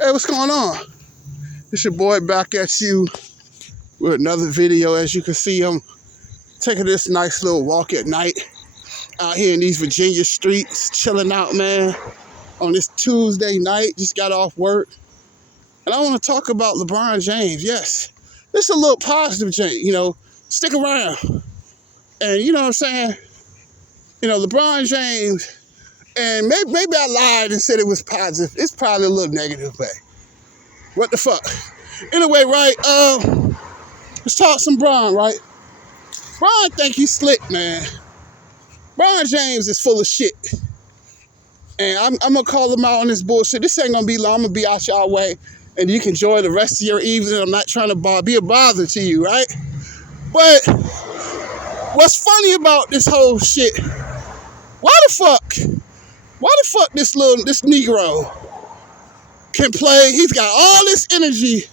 Hey, what's going on? It's your boy back at you with another video. As you can see, I'm taking this nice little walk at night out here in these Virginia streets, chilling out, man, on this Tuesday night. Just got off work. And I want to talk about LeBron James. Yes, this is a little positive, James. Stick around. And you know what I'm saying? LeBron James, and maybe I lied and said it was positive. It's probably a little negative, but what the fuck? Anyway, right, let's talk some Bron, right? Bron think he's slick, man. LeBron James is full of shit. And I'm going to call him out on this bullshit. This ain't going to be long. I'm going to be out y'all way. And you can enjoy the rest of your evening. I'm not trying to be a bother to you, right? But what's funny about this whole shit, why the fuck this Negro can play? He's got all this energy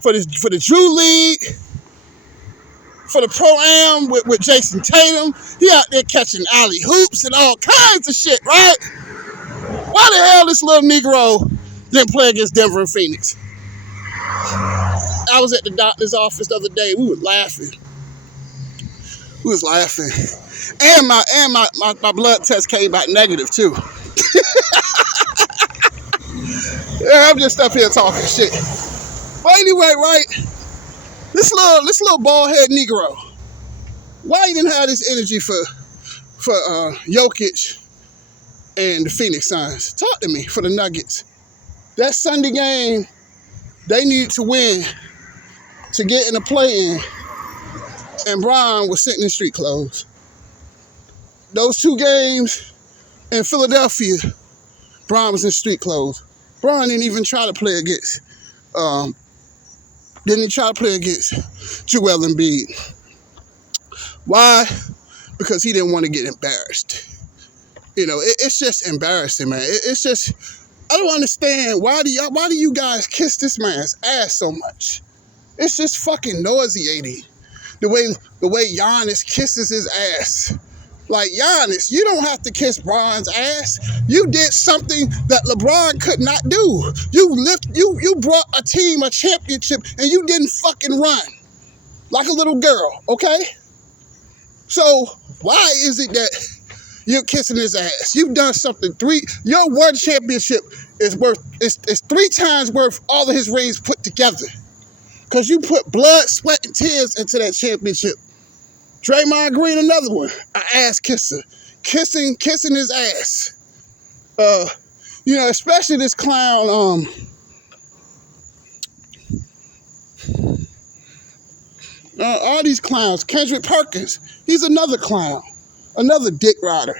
for the Drew League, for the Pro-Am with Jason Tatum. He out there catching alley hoops and all kinds of shit, right? Why the hell this little Negro didn't play against Denver and Phoenix? I was at the doctor's office the other day. We was laughing. And my blood test came back negative too. Yeah, I'm just up here talking shit. But anyway, right? This little bald head Negro, why he didn't have this energy for Jokic and the Phoenix Suns? Talk to me. For the Nuggets, that Sunday game, they needed to win to get in the play-in, and Bron was sitting in street clothes. Those two games in Philadelphia, Bron was in street clothes. Bron didn't even try to play against Joel Embiid. Why? Because he didn't want to get embarrassed. It's just embarrassing, man. It's just, I don't understand, why do you guys kiss this man's ass so much? It's just fucking nauseating. The way Giannis kisses his ass. Like, Giannis, you don't have to kiss Bron's ass. You did something that LeBron could not do. You brought a team a championship and you didn't fucking run like a little girl, okay? So why is it that you're kissing his ass? You've done something. Your one championship is 3 times worth all of his rings put together. Because you put blood, sweat, and tears into that championship. Draymond Green, another one, an ass kisser, kissing his ass. Especially this clown. All these clowns. Kendrick Perkins, he's another clown, another dick rider.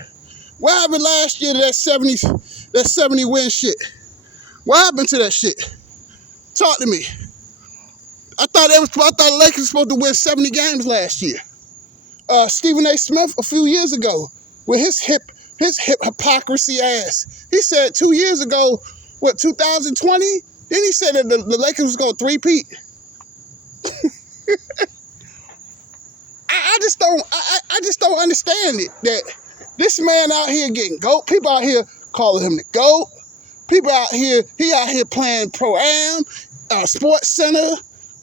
What happened last year to that 70 win shit? What happened to that shit? Talk to me. I thought the Lakers were supposed to win 70 games last year. Stephen A. Smith a few years ago with his hip hypocrisy ass. He said 2 years ago, 2020? Then he said that the Lakers was going to three-peat. I just don't understand it, that this man out here getting GOAT. People out here calling him the GOAT. People out here, he out here playing Pro-Am, Sports Center,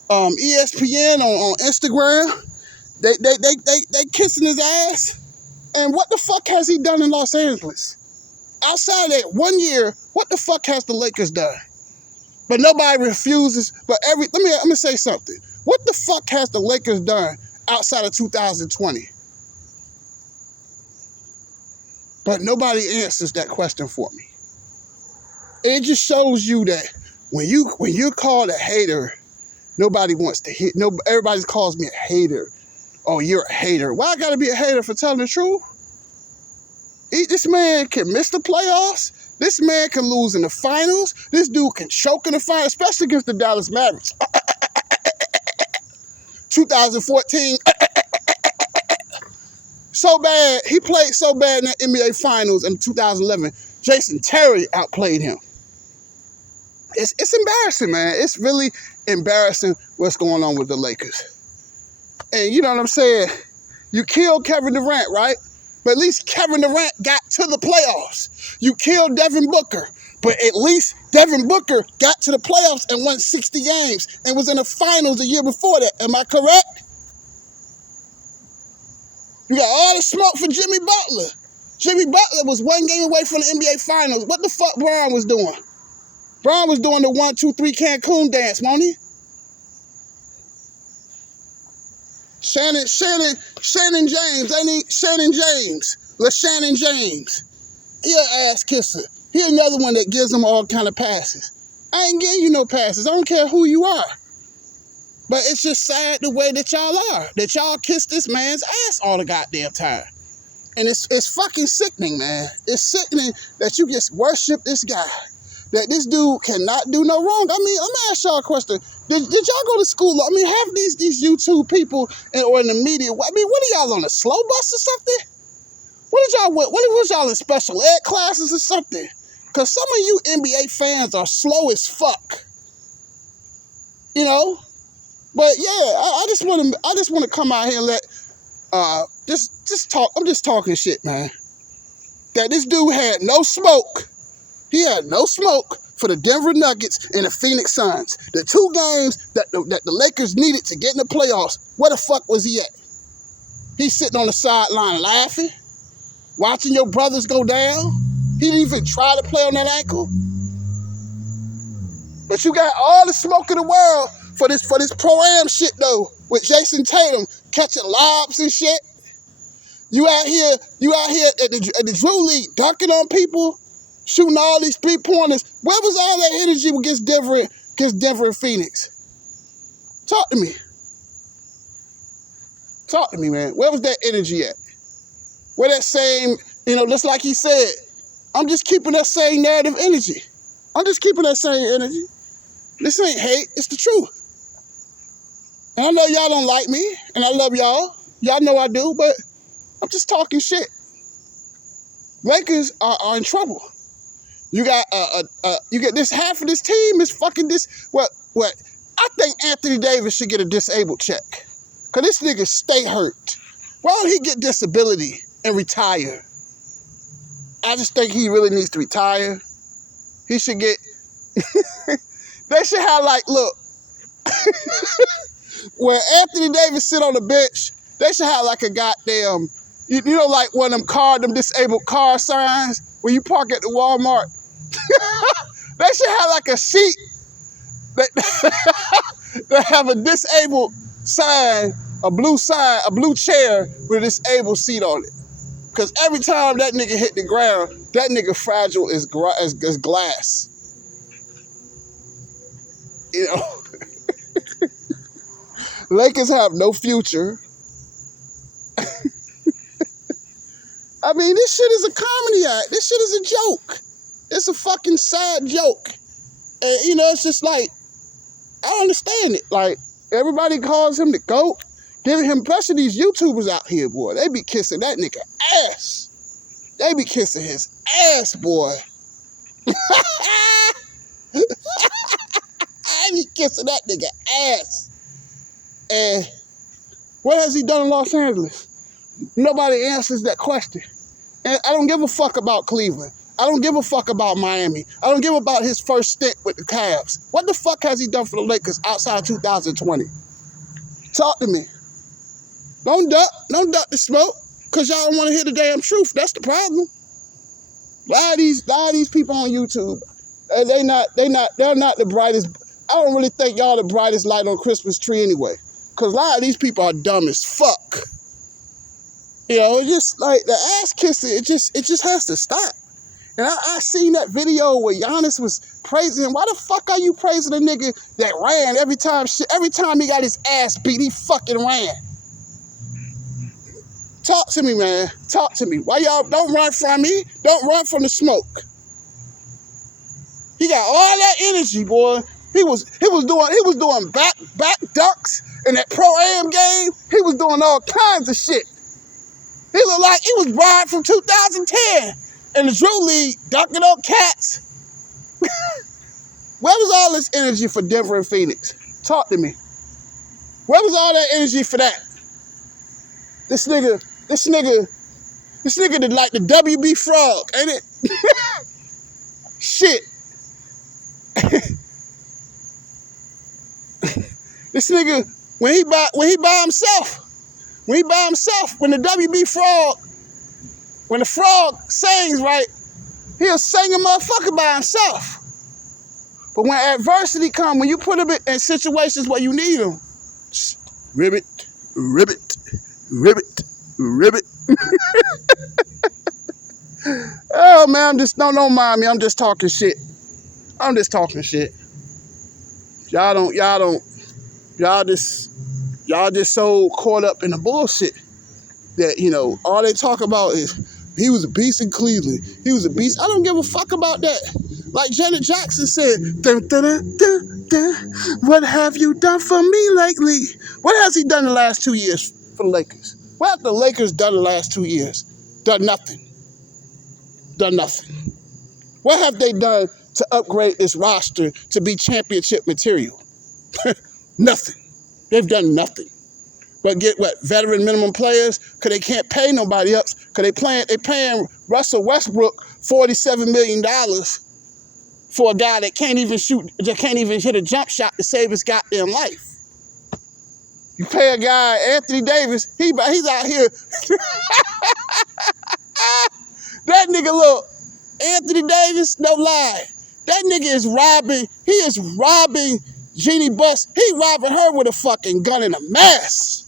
ESPN on Instagram. They kissing his ass. And what the fuck has he done in Los Angeles? Outside of that 1 year, what the fuck has the Lakers done? But nobody refuses. But let me say something. What the fuck has the Lakers done outside of 2020? But nobody answers that question for me. It just shows you that when you're called a hater, nobody wants to hear. Everybody calls me a hater. Oh, you're a hater. Why I gotta be a hater for telling the truth? This man can miss the playoffs. This man can lose in the finals. This dude can choke in the finals, especially against the Dallas Mavericks. 2014. So bad. He played so bad in the NBA Finals in 2011. Jason Terry outplayed him. It's embarrassing, man. It's really embarrassing what's going on with the Lakers. And you know what I'm saying? You killed Kevin Durant, right? But at least Kevin Durant got to the playoffs. You killed Devin Booker. But at least Devin Booker got to the playoffs and won 60 games and was in the finals the year before that. Am I correct? You got all the smoke for Jimmy Butler. Jimmy Butler was 1 game away from the NBA Finals. What the fuck Bron was doing? Bron was doing the 1, 2, 3 Cancun dance, won't he? Shannon James, ain't he? Shannon James. LeShannon James. He an ass kisser. He another one that gives them all kind of passes. I ain't giving you no passes. I don't care who you are. But it's just sad the way that y'all are. That y'all kiss this man's ass all the goddamn time. And it's fucking sickening, man. It's sickening that you just worship this guy. That this dude cannot do no wrong. I mean, I'm gonna ask y'all a question. Did y'all go to school? I mean, half these YouTube people or in the media, I mean, what are y'all on a slow bus or something? What was y'all in special ed classes or something? Because some of you NBA fans are slow as fuck. You know? But yeah, I just want to come out here and let just talk. I'm just talking shit, man. That this dude had no smoke. He had no smoke for the Denver Nuggets and the Phoenix Suns. The 2 games that the Lakers needed to get in the playoffs. Where the fuck was he at? He's sitting on the sideline laughing, watching your brothers go down. He didn't even try to play on that ankle. But you got all the smoke in the world for this pro-am shit though, with Jason Tatum catching lobs and shit. You out here at the Drew League dunking on people, shooting all these 3-pointers. Where was all that energy against Denver and Phoenix? Talk to me. Talk to me, man. Where was that energy at? Where that same, just like he said, I'm just keeping that same narrative energy. I'm just keeping that same energy. This ain't hate, it's the truth. And I know y'all don't like me, and I love y'all. Y'all know I do, but I'm just talking shit. Lakers are in trouble. You got this half of this team is fucking this. What? I think Anthony Davis should get a disabled check. Cause this nigga stay hurt. Why don't he get disability and retire? I just think he really needs to retire. He should get. They should have look. Where Anthony Davis sit on the bench, they should have a goddamn, like one of them disabled car signs where you park at the Walmart. They should have a seat that have a disabled sign, a blue chair with a disabled seat on it. Because every time that nigga hit the ground, that nigga fragile as glass. Lakers have no future. I mean, this shit is a comedy act. This shit is a joke. It's a fucking sad joke. And, it's just I don't understand it. Everybody calls him the GOAT. Giving him, especially these YouTubers out here, boy. They be kissing that nigga ass. They be kissing his ass, boy. They be kissing that nigga ass. And what has he done in Los Angeles? Nobody answers that question. And I don't give a fuck about Cleveland. I don't give a fuck about Miami. I don't give a about his first stint with the Cavs. What the fuck has he done for the Lakers outside of 2020? Talk to me. Don't duck the smoke, cause y'all don't want to hear the damn truth. That's the problem. A lot of these people on YouTube, they're not the brightest. I don't really think y'all the brightest light on Christmas tree anyway. Cause a lot of these people are dumb as fuck. It's just the ass kissing, it just has to stop. And I seen that video where Giannis was praising him. Why the fuck are you praising a nigga that ran every time he got his ass beat, he fucking ran? Talk to me, man. Talk to me. Why y'all don't run from me? Don't run from the smoke. He got all that energy, boy. He was doing back ducks in that pro-am game. He was doing all kinds of shit. He looked like he was Brian from 2010 in the Drew League dunking on cats. Where was all this energy for Denver and Phoenix? Talk to me. Where was all that energy for that? This nigga did like the WB Frog, ain't it? Shit. This nigga, when he by himself, when the WB frog, when the frog sings, right, he'll sing a motherfucker by himself. But when adversity comes, when you put him in situations where you need him, ribbit, ribbit, ribbit, ribbit. Oh man, don't mind me. I'm just talking shit. Y'all just so caught up in the bullshit that, you know, all they talk about is he was a beast in Cleveland. He was a beast. I don't give a fuck about that. Like Janet Jackson said, dun, dun, dun, dun, dun. What have you done for me lately? What has he done the last 2 years for the Lakers? What have the Lakers done the last 2 years? Done nothing. What have they done to upgrade this roster to be championship material? Nothing. They've done nothing. But get what? Veteran minimum players, because they can't pay nobody else, because they paying Russell Westbrook $47 million for a guy that can't even hit a jump shot to save his goddamn life. You pay a guy, Anthony Davis, he's out here. That nigga, look, Anthony Davis, no lie. That nigga is robbing Jeannie Buss. He robbing her with a fucking gun and a mask.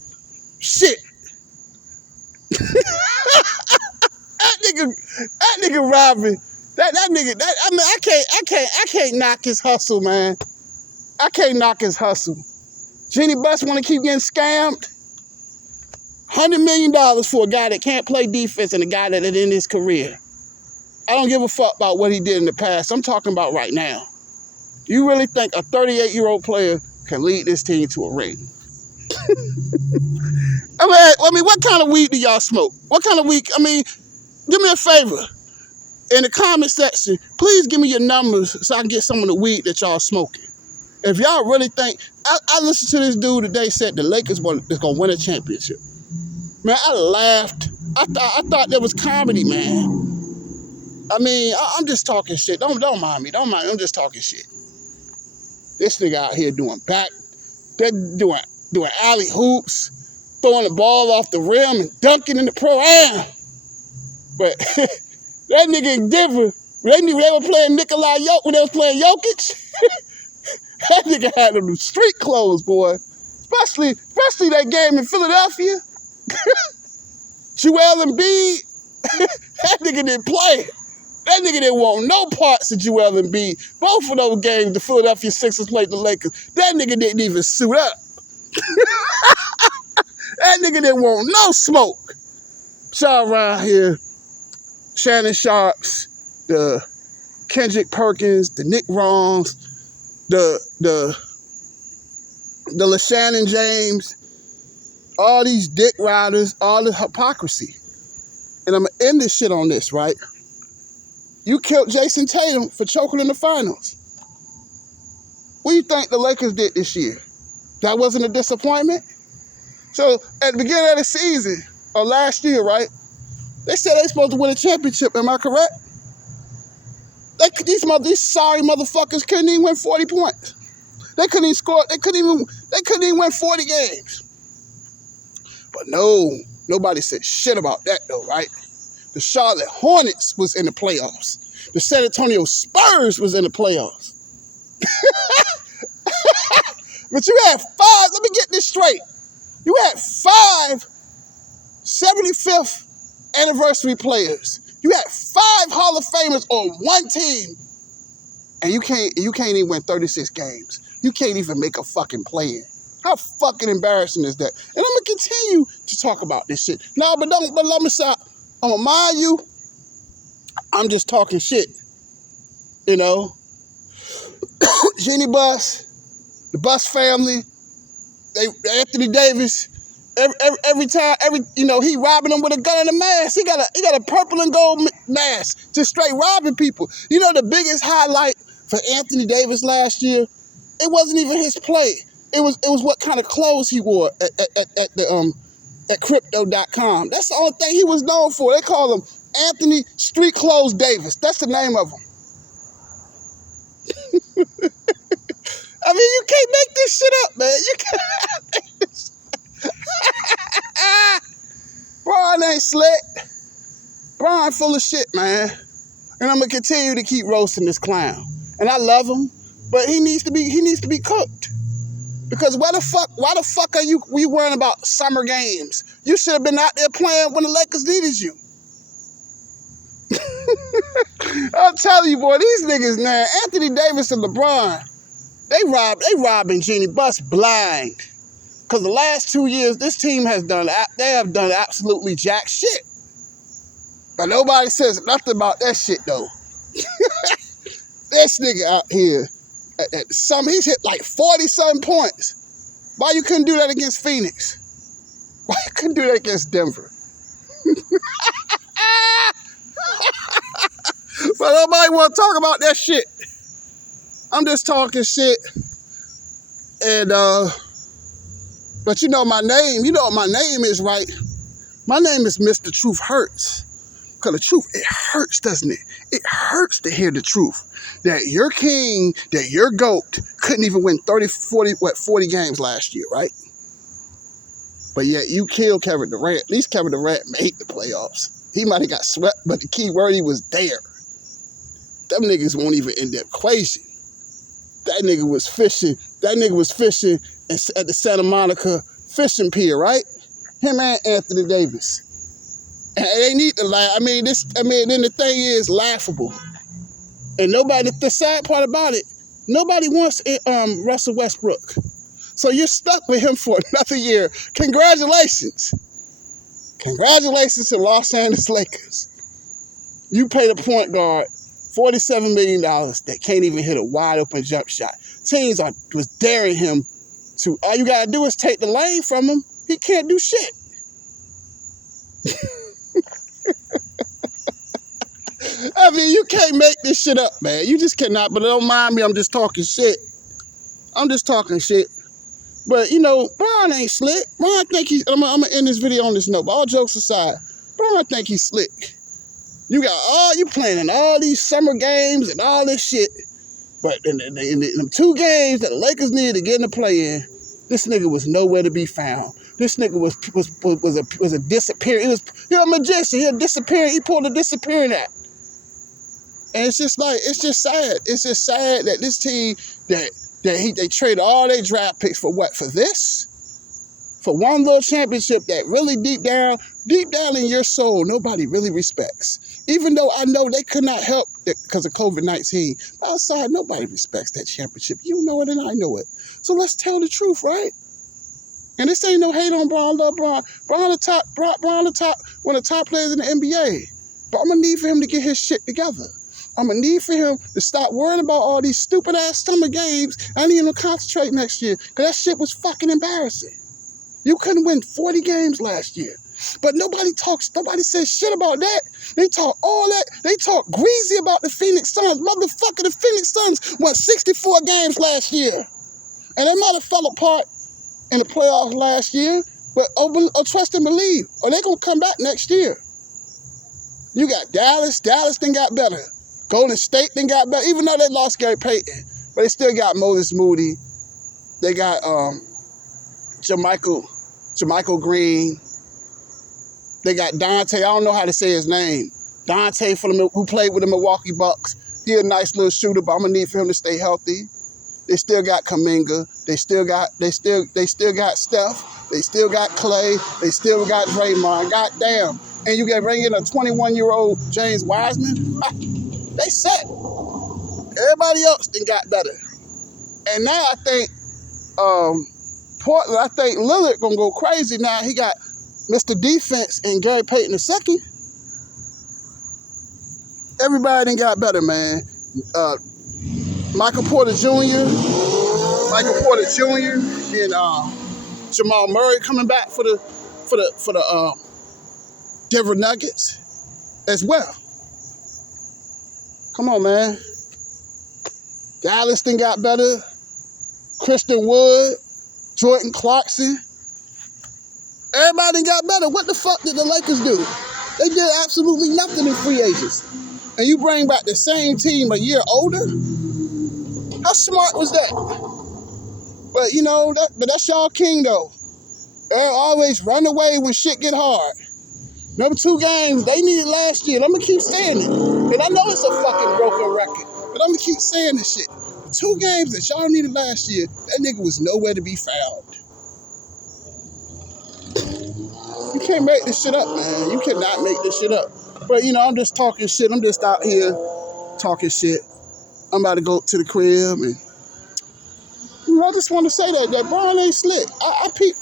Shit. that nigga robbing. That nigga, I mean, I can't knock his hustle, man. I can't knock his hustle. Jeannie Buss want to keep getting scammed. $100 million for a guy that can't play defense and a guy that ended his career. I don't give a fuck about what he did in the past. I'm talking about right now. You really think a 38-year-old player can lead this team to a ring? I mean, what kind of weed do y'all smoke? What kind of weed? I mean, do me a favor. In the comment section, please give me your numbers so I can get some of the weed that y'all smoking. If y'all really think, I listened to this dude today said the Lakers is going to win a championship. Man, I laughed. I thought that was comedy, man. I mean, I'm just talking shit. Don't mind me. I'm just talking shit. This nigga out here they're doing alley hoops, throwing the ball off the rim and dunking in the pro-am. But that nigga in Denver, they were playing Nikolai Jokic when they was playing Jokic. That nigga had them street clothes, boy. Especially that game in Philadelphia. Joel Embiid, that nigga didn't play. That nigga didn't want no parts of Joel Embiid. Both of those games, the Philadelphia Sixers played the Lakers. That nigga didn't even suit up. That nigga didn't want no smoke. Y'all around here, Shannon Sharps, the Kendrick Perkins, the Nick Wrongs, the LeShannon James, all these dick riders, all the hypocrisy. And I'm going to end this shit on this, right? You killed Jason Tatum for choking in the finals. What do you think the Lakers did this year? That wasn't a disappointment? So at the beginning of the season, or last year, right? They said they supposed to win a championship. Am I correct? These sorry motherfuckers couldn't even win 40 points. They couldn't even score. They couldn't even win 40 games. But no, nobody said shit about that though, right? The Charlotte Hornets was in the playoffs. The San Antonio Spurs was in the playoffs. But you had five, let me get this straight. You had 5 75th anniversary players. You had 5 Hall of Famers on one team. And you can't even win 36 games. You can't even make a fucking play in. How fucking embarrassing is that? And I'm gonna continue to talk about this shit. No, but let me stop. I'm gonna mind you, I'm just talking shit. You know? Jeannie Buss, the Buss family, Anthony Davis, every time, he robbing them with a gun and a mask. He got a purple and gold mask, just straight robbing people. You know the biggest highlight for Anthony Davis last year? It wasn't even his play. It was what kind of clothes he wore at crypto.com. That's the only thing he was known for. They call him Anthony Street Clothes Davis. That's the name of him. I mean, you can't make this shit up, man. You can't. full of shit, man. And I'm gonna continue to keep roasting this clown. And I love him, but he needs to be cooked. Because why the fuck are you worrying about summer games? You should have been out there playing when the Lakers needed you. I'm telling you, boy, these niggas, man, Anthony Davis and LeBron, they robbing Jeannie Buss blind. Because the last 2 years, this team have done absolutely jack shit. But nobody says nothing about that shit, though. This nigga out here, he's hit like 40-something points. Why you couldn't do that against Phoenix? Why you couldn't do that against Denver? But nobody want to talk about that shit. I'm just talking shit. And, but you know my name. You know what my name is, right? My name is Mr. Truth Hurts. Because the truth, it hurts, doesn't it? It hurts to hear the truth. That your king, that your GOAT, couldn't even win 40 games last year, right? But yet you killed Kevin Durant. At least Kevin Durant made the playoffs. He might have got swept, but the key word, he was there. Them niggas won't even in the equation. That nigga was fishing. At the Santa Monica fishing pier, right? Him and Anthony Davis. And they need to laugh. Then the thing is laughable. And the sad part about it, nobody wants Russell Westbrook. So you're stuck with him for another year. Congratulations. Congratulations to Los Angeles Lakers. You paid a point guard $47 million that can't even hit a wide open jump shot. Teams was daring him to, all you gotta do is take the lane from him. He can't do shit. I mean, you can't make this shit up, man. You just cannot, but don't mind me, I'm just talking shit. But, you know, Bron ain't slick. Bron think I'm going to end this video on this note, but all jokes aside, Bron think he's slick. You playing in all these summer games and all this shit, but in the 2 games that the Lakers needed to get in the play-in, this nigga was nowhere to be found. This nigga was a disappearing. You're a magician. He'll disappear. He pulled a disappearing act. And it's just sad. It's just sad that this team, they traded all their draft picks for what? For this? For one little championship that really deep down in your soul, nobody really respects. Even though I know they could not help because of COVID-19. But outside, nobody respects that championship. You know it and I know it. So let's tell the truth, right? And this ain't no hate on Bron. Love Bron. Bron one of the top players in the NBA. But I'm going to need for him to get his shit together. I'm going to need for him to stop worrying about all these stupid-ass summer games. I need him to concentrate next year because that shit was fucking embarrassing. You couldn't win 40 games last year. But nobody says shit about that. They talk all that. They talk greasy about the Phoenix Suns. Motherfucker, the Phoenix Suns won 64 games last year. And they might have fell apart in the playoffs last year, but trust and believe, or they're going to come back next year. You got Dallas. Dallas then got better. Golden State then got better, even though they lost Gary Payton. But they still got Moses Moody. They got Jermichael Green. They got Dante. I don't know how to say his name. Dante, who played with the Milwaukee Bucks. He a nice little shooter, but I'm going to need for him to stay healthy. They still got Kuminga. They still got Steph. They still got Clay. They still got Draymond. Goddamn. And you got to bring in a 21-year-old James Wiseman. They set. Everybody else then got better. And now I think Portland, I think Lillard going to go crazy now. He got Mr. Defense and Gary Payton II. Everybody then got better, man. Michael Porter Jr. and Jamal Murray coming back for the Denver Nuggets as well. Come on, man. Dallas then got better. Christian Wood, Jordan Clarkson. Everybody then got better. What the fuck did the Lakers do? They did absolutely nothing in free agents. And you bring back the same team a year older? How smart was that? But you know, that's y'all king though. They always run away when shit get hard. Number 2 games they needed last year. And I'm going to keep saying it. And I know it's a fucking broken record. But I'm going to keep saying this shit. The 2 games that y'all needed last year, that nigga was nowhere to be found. You can't make this shit up, man. You cannot make this shit up. But, you know, I'm just talking shit. I'm just out here talking shit. I'm about to go to the crib and I just want to say that Bron ain't slick. I peeped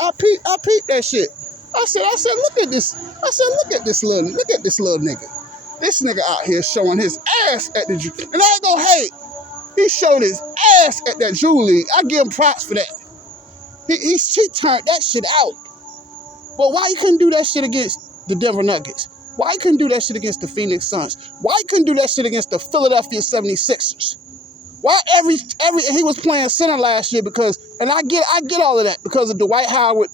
that shit. I said, look at this. I said, look at this little nigga. This nigga out here showing his ass at the, and I ain't gonna hate. He showed his ass at that Drew League. I give him props for that. He turned that shit out. But why he couldn't do that shit against the Denver Nuggets? Why he couldn't do that shit against the Phoenix Suns? Why he couldn't do that shit against the Philadelphia 76ers? Why he was playing center last year because, and I get all of that because of Dwight Howard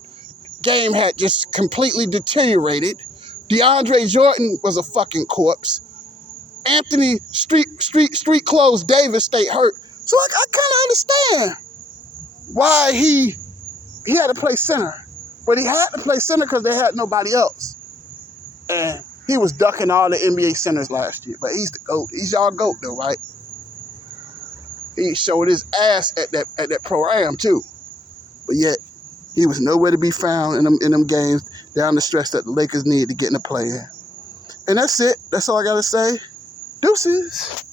game had just completely deteriorated. DeAndre Jordan was a fucking corpse. Anthony Street Clothes Davis stayed hurt. So I kind of understand why he had to play center. But he had to play center because they had nobody else. And he was ducking all the NBA centers last year. But he's the GOAT. He's y'all GOAT though, right? He showed his ass at that pro-am too. But yet, he was nowhere to be found in them games down the stretch that the Lakers needed to get in the play-in. And that's it. That's all I got to say. Deuces.